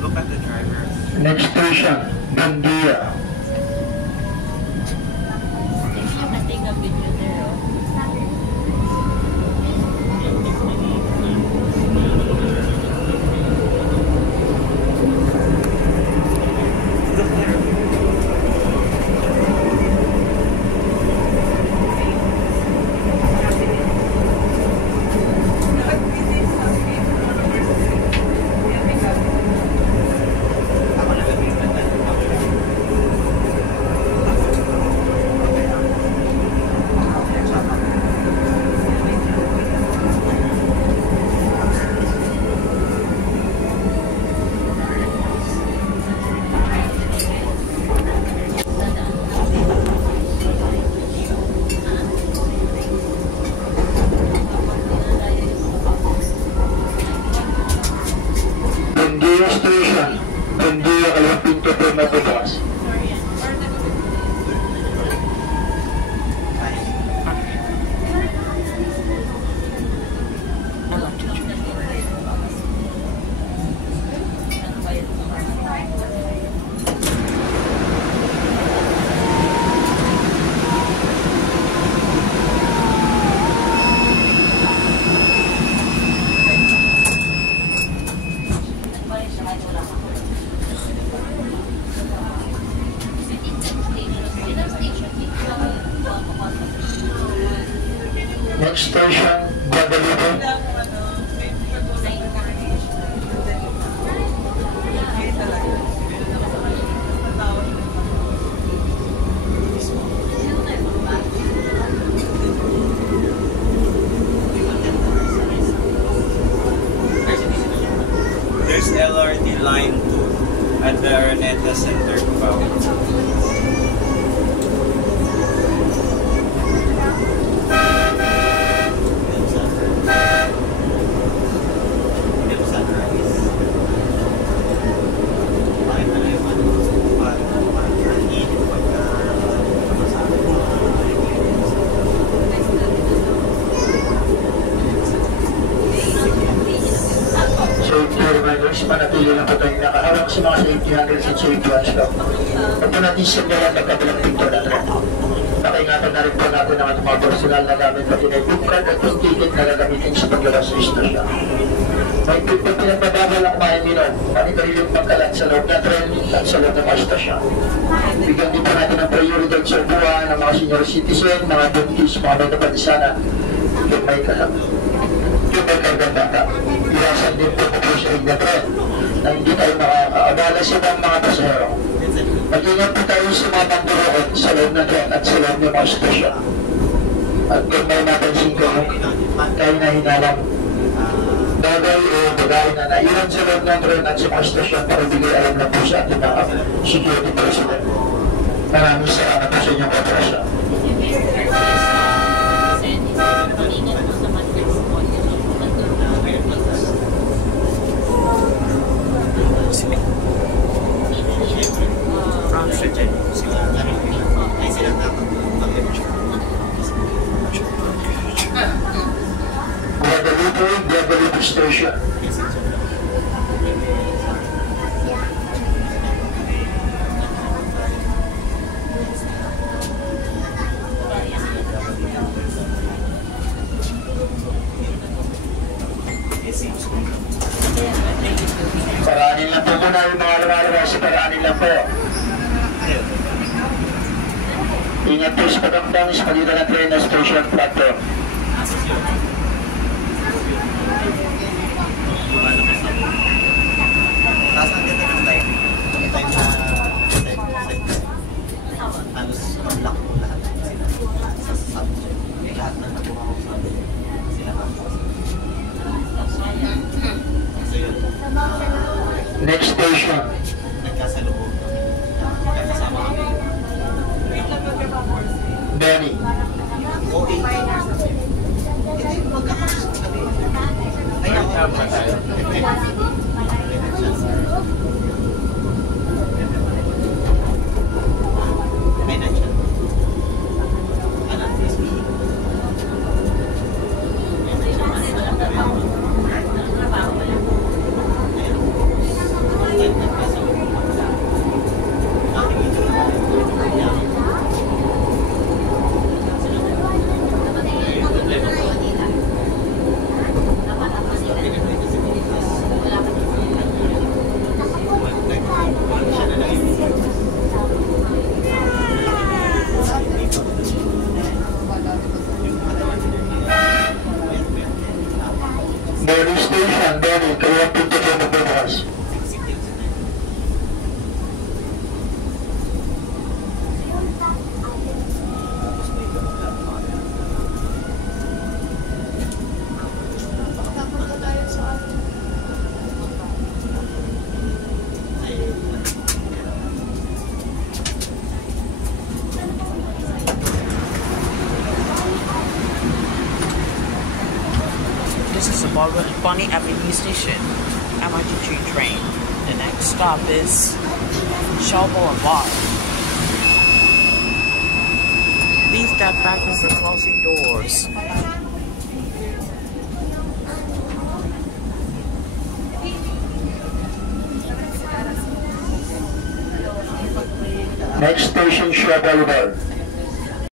Look at the driver. Next station, Bandia. Station, Bandia, kayong pinto po matubukas. Next station, Guadalupe. There's LRT line 2 at the Araneta Center Compound. Safety reminders, manatili lang po tayong nakahawak sa mga safety handles at safety watchdog. Huwag po natin sinyalan magkabilang pinto na tren. Nakaingatan na rin po natin ang ating mga personal na gamit pati na yung card at yung ticket na gagamitin sa paglabas sa istasyon. May pinto pinagbabawal ang maiminom, manikaril yung pagkalat sa loob na tren at sa loob ng mga istasyon. Bigyan din po natin ang prioridad sa buwan ng mga senior citizen, mga buntis, mga may kapatisana, yung may kargang bata. Iwasan din po po sa rig na tren na hindi tayo makakaabala sa ibang mga pasahero. Mag-ingat po tayo sa mga pagturoon sa loob ng tren at sa loob ng mga stasyon. At kung may napansin ko, tayo na hinalang bagay o bagay na naiwan sa loob ng tren at sa mga stasyon para bigay alam na po sa ating mga security personnel. Maraming salamat po sa inyong kooperasyon. Guadalupe Station. Paraanin lang po muna yung mga lumalabas, paraanin lang po. Ingat po sa pagkakdang sa pagitan ng train na station platform. Tasan dito na tayo. Tayo na halos pag-lock po lahat sila sa subject. Lahat na nakuha ko sa sila kapos. So yun. Next station. Nagkasalubog. Kasama kami. Benny. OA. Ito yung magkakaroon kami. Ayaw ko tayo. Financial. Ayan, Benny, kayo ang pinto po magbubukas. This is the Bonnie Avenue Station, MRT train. The next stop is Shaw Boulevard. Please step back as the closing doors. Next station, Shaw Boulevard.